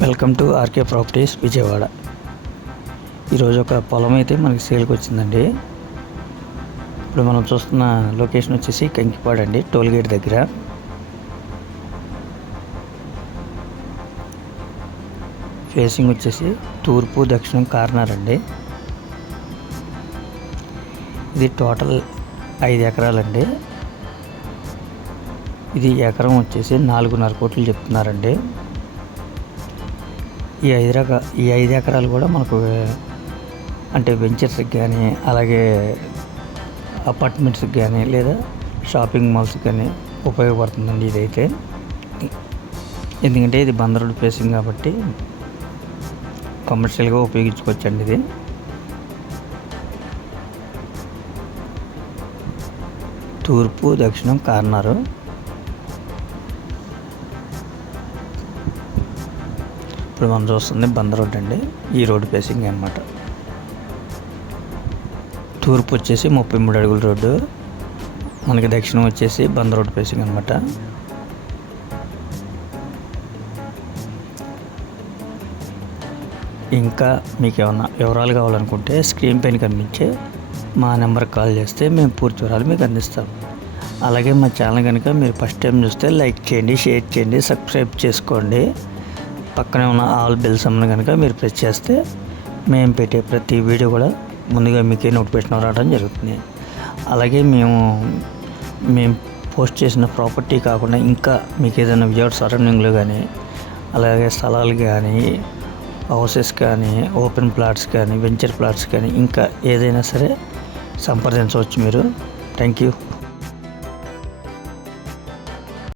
Welcome to RK properties Vijayawada. ఈరోజు ఒక పొలం అయితే మనకి సేల్కి వచ్చిందండి. ఇప్పుడు మనం చూస్తున్న లొకేషన్ వచ్చేసి కంకిపాడు అండి టోల్గేట్ దగ్గర. ఫేసింగ్ వచ్చేసి తూర్పు దక్షిణం కార్నర్ అండి. ఇది టోటల్ ఐదు ఎకరాలండి. ఇది ఎకరం వచ్చేసి నాలుగున్నర కోట్లు చెప్తున్నారండి. ఈ ఐదు రక ఈ ఐదు ఎకరాలు కూడా మనకు అంటే వెంచర్స్కి కానీ అలాగే అపార్ట్మెంట్స్కి కానీ లేదా షాపింగ్ మాల్స్కి కానీ ఉపయోగపడుతుందండి ఇదైతే. ఎందుకంటే ఇది బందర్ ప్లేసింగ్ కాబట్టి కమర్షియల్గా ఉపయోగించుకోవచ్చండి ఇది. తూర్పు దక్షిణం కార్నరు. ఇప్పుడు మనం చూస్తుంది బంద్ రోడ్ అండి. ఈ రోడ్డు ఫేసింగ్ అనమాట తూర్పు వచ్చేసి ముప్పై మూడు అడుగుల రోడ్డు. మనకి దక్షిణం వచ్చేసి బంద్ రోడ్ ఫేసింగ్ అనమాట ఇంకా మీకు ఏమన్నా వివరాలు కావాలనుకుంటే స్క్రీన్ పైన కనిపించే మా నెంబర్కి కాల్ చేస్తే మేము పూర్తి వివరాలు మీకు అందిస్తాం. అలాగే మా ఛానల్ కనుక మీరు ఫస్ట్ టైం చూస్తే లైక్ చేయండి షేర్ చేయండి సబ్స్క్రైబ్ చేసుకోండి. పక్కనే ఉన్న ఆల్ బెల్స్ అన్న కనుక మీరు ప్రెస్ చేస్తే మేము పెట్టే ప్రతి వీడియో కూడా ముందుగా మీకే నోటిఫికేషన్ రావడం జరుగుతుంది. అలాగే మేము మేము పోస్ట్ చేసిన ప్రాపర్టీ కాకుండా ఇంకా మీకు ఏదైనా విజయవాడ సరౌండింగ్లో కానీ అలాగే స్థలాలు కానీ హౌసెస్ కానీ ఓపెన్ ప్లాట్స్ కానీ వెంచర్ ప్లాట్స్ కానీ ఇంకా ఏదైనా సరే సంప్రదించవచ్చు మీరు. Thank you.